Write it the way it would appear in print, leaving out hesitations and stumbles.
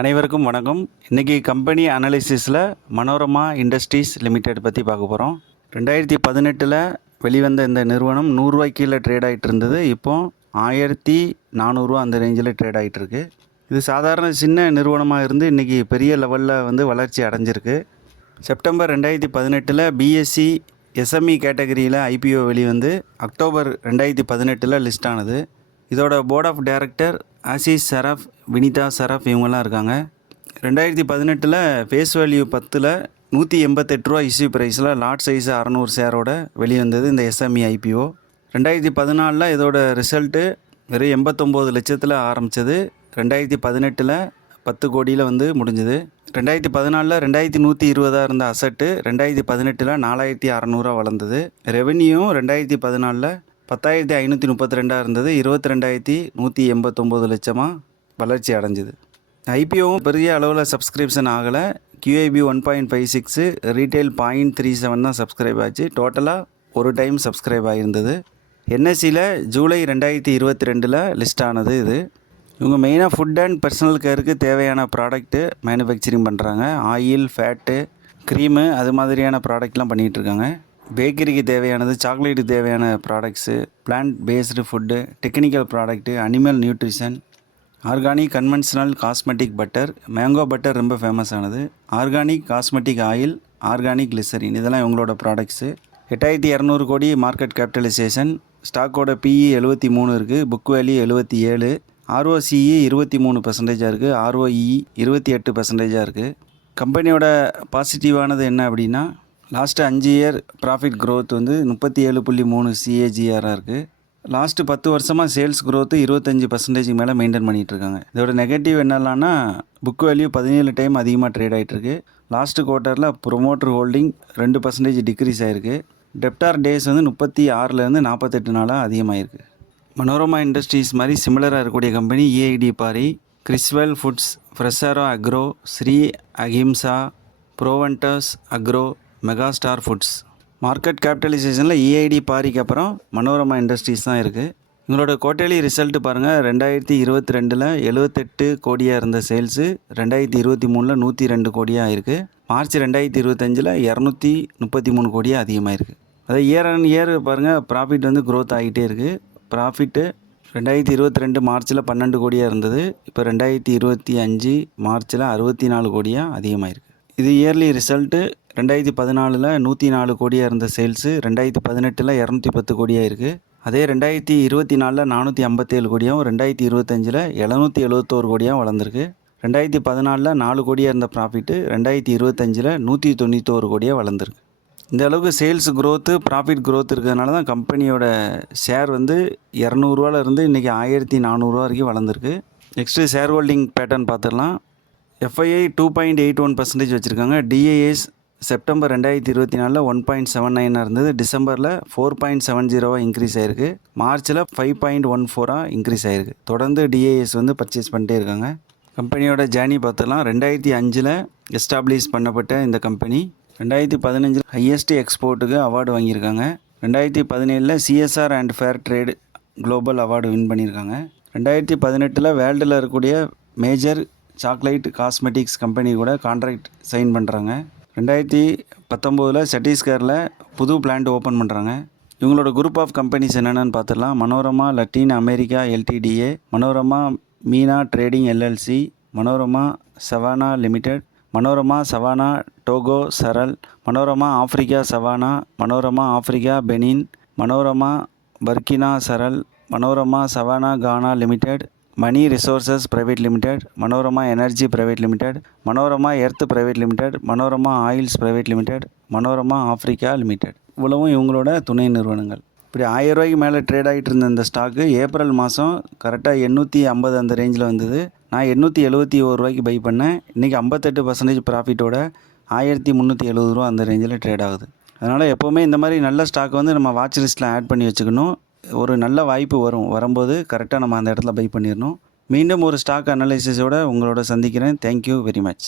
அனைவருக்கும் வணக்கம். இன்றைக்கி கம்பெனி அனாலிசிஸில் மனோரமா இண்டஸ்ட்ரீஸ் லிமிடெட் பற்றி பார்க்க போகிறோம். 2018 வெளிவந்த இந்த நிறுவனம் 100 ரூபாய்க்கு கீழே ட்ரேட் ஆகிட்டு இருந்தது. இப்போது 1400 அந்த ரேஞ்சில் ட்ரேட் ஆகிட்டுருக்கு. இது சாதாரண சின்ன நிறுவனமாக இருந்து இன்றைக்கி பெரிய லெவலில் வளர்ச்சி அடைஞ்சிருக்கு. செப்டம்பர் 2018 பிஎஸ்சி எஸ்எம்இ கேட்டகரியில் ஐபிஓ வெளிவந்து அக்டோபர் 2018 லிஸ்ட் ஆனது. இதோட board of director Ashish Saraf, Vinita Saraf இவங்கெல்லாம் இருக்காங்க. 2018 ஃபேஸ் வேல்யூ 10 188 ரூபா இஷ்யூ ப்ரைஸில் லாட் சைஸு 600 ஷேரோட வெளிவந்தது இந்த எஸ்எம்இ ஐபிஓ. 2014 இதோட ரிசல்ட்டு வெறும் 89 லட்சத்தில் ஆரம்பித்தது. 2018 10 கோடியில் முடிஞ்சுது. 2014 2120 இருந்த அசட்டு 2018 4600 வளர்ந்தது. ரெவென்யூ 2014 10,532 இருந்தது. 22,189 லட்சமாக வளர்ச்சி அடைஞ்சிது. ஐபிஓவும் பெரிய அளவில் சப்ஸ்கிரிப்ஷன் ஆகலை. QIB 1.56, ரீட்டைல் 0.37 தான் சப்ஸ்கிரைப் ஆச்சு. டோட்டலாக ஒரு டைம் சப்ஸ்கிரைப் ஆகியிருந்தது. என்எஸ்சியில் ஜூலை 2022 லிஸ்ட் ஆனது இது. இவங்க மெயினாக ஃபுட் அண்ட் பர்சனல் கேருக்கு தேவையான ப்ராடக்ட்டு மேனுஃபேக்சரிங் பண்ணுறாங்க. ஆயில், ஃபேட்டு, க்ரீமு அது மாதிரியான ப்ராடக்ட்லாம் பண்ணிகிட்ருக்காங்க. பேக்கரிக்கு தேவையானது, சாக்லேட்டுக்கு தேவையான products, plant based food, technical product, animal nutrition, organic conventional cosmetic butter, mango butter ரொம்ப ஃபேமஸ் ஆனது, organic cosmetic oil, organic glycerin, இதெல்லாம் இவங்களோட ப்ராடக்ட்ஸு. 8200 கோடி மார்க்கெட் கேபிட்டலைசேஷன். ஸ்டாக்கோட PE 73 இருக்குது. Book value 77. ROCE 23% இருக்குது. ROE 28% இருக்குது. கம்பெனியோட பாசிட்டிவானது என்ன அப்படின்னா, last 5 year profit growth 37.3 CAGR இருக்குது. லாஸ்ட்டு 10 வருஷமாக சேல்ஸ் க்ரோத்து 25% மேலே மெயின்டைன் பண்ணிகிட்ருக்காங்க. இதோட நெகட்டிவ் என்னெல்லாம்னா, புக் வேல்யூ 17 டைம் அதிகமாக ட்ரேட் ஆகிட்டுருக்கு. லாஸ்ட்டு குவார்ட்டரில் ப்ரொமோட்டர் ஹோல்டிங் 2% டிக்ரீஸ் ஆகிருக்கு. டெப்டார் டேஸ் 36 48 நாளாக அதிகமாகிருக்கு. மனோரமா இண்டஸ்ட்ரீஸ் மாதிரி சிமிலராக இருக்கக்கூடிய company EID Parry, Criswell foods, Freshara agro, Sri Ahimsa, Proventus agro, megastar foods. Market கேபிட்டலைசேஷனில் EID பாரிக்கு அப்புறம் மனோரமா இண்டஸ்ட்ரீஸ் தான் இருக்குது. இவங்களோட குவார்ட்டர்லி ரிசல்ட்டு பாருங்கள். 2022 78 கோடியாக இருந்த சேல்ஸு 2023 102 கோடியாக ஆயிருக்கு. மார்ச் 2025 233 கோடியாக அதிகமாகிருக்கு. அதாவது இயர் அண்ட் இயர் பாருங்கள், ப்ராஃபிட் க்ரோத் ஆகிட்டே இருக்குது. ப்ராஃபிட்டு 2022 மார்ச்சில் 12 கோடியாக இருந்தது. இப்போ 2025 மார்ச்சில் 64 கோடியாக அதிகமாகிருக்கு. இது இயர்லி ரிசல்ட்டு. 2014 104 கோடியாக இருந்த சேல்ஸு 2018 210 கோடியாக இருக்குது. அதே 2024 457 கோடியாகவும் 2025 771 கோடியாக வளர்ந்துருக்கு. 2014 4 கோடியாக இருந்த ப்ராஃபிட்டு 2025 191 கோடியாக வளர்ந்துருக்கு. இந்த அளவுக்கு சேல்ஸ் க்ரோத்து, ப்ராஃபிட் க்ரோத் இருக்கிறதுனால தான் கம்பெனியோட ஷேர் 200 இருந்து இன்றைக்கி 1400 வரைக்கும் வளர்ந்துருக்கு. நெக்ஸ்ட்டு ஷேர் ஹோல்டிங் பேட்டர்ன் பார்த்துடலாம். FII 2.81% வச்சுருக்காங்க. DIS செப்டம்பர் 2024 1.79 இருந்தது. டிசம்பரில் 4.70 இன்க்ரீஸ் ஆகிருக்கு. மார்ச்சில் 5.14 இன்க்ரீஸ் ஆகிருக்கு. தொடர்ந்து DIS பர்ச்சேஸ் பண்ணிட்டே இருக்காங்க. கம்பெனியோட ஜேர்னி பார்த்துடலாம். 2005 எஸ்டாப்ளிஷ் பண்ணப்பட்ட இந்த கம்பெனி 2015 ஹையஸ்ட் எக்ஸ்போர்ட்டுக்கு அவார்டு வாங்கியிருக்காங்க. 2017 CSR and fair trade global award win பண்ணியிருக்காங்க. 2018 வேர்ல்டில் இருக்கக்கூடிய மேஜர் சாக்லேட் காஸ்மெட்டிக்ஸ் கம்பெனி கூட கான்ட்ராக்ட் சைன் பண்ணுறாங்க. 2019 சத்தீஸ்கரில் புது பிளான்ட் ஓப்பன் பண்ணுறாங்க. இவங்களோட குரூப் ஆஃப் கம்பெனிஸ் என்னென்னு பார்த்துடலாம். Manorama Latin America LTDA, Manorama MENA trading LLC, Manorama savannah limited, Manorama savannah Togo SARL, Manorama Africa savannah, Manorama Africa Benin, Manorama Burkina SARL, Manorama savannah Ghana limited, Mani resources private limited, Manorama energy private limited, Manorama earth private limited, Manorama oils private limited, Manorama Africa limited. இவ்வளவும் இவங்களோட துணை நிறுவனங்கள். இப்படி 1000 ரூபாய்க்கு மேலே trade ஆகிட்டு இருந்த இந்த ஸ்டாக்கு ஏப்ரல் மாதம் கரெக்டாக 850 அந்த ரேஞ்சில் வந்தது. நான் 871 ரூபாய்க்கு பை பண்ணேன். இன்றைக்கி 58% ப்ராஃபிட்டோட 1370 ரூபா அந்த ரேஞ்சில் ட்ரேட் ஆகுது. அதனால் எப்போவுமே இந்த மாதிரி நல்ல ஸ்டாக் நம்ம வாட்ச் லிஸ்ட்டில் ஆட் பண்ணி வச்சுக்கணும். ஒரு நல்ல வாய்ப்பு வரும்போது கரெக்டாக நம்ம அந்த இடத்துல பை பண்ணிடணும். மீண்டும் ஒரு ஸ்டாக் அனலைசிஸோடு உங்களோட சந்திக்கிறேன். Thank you very much.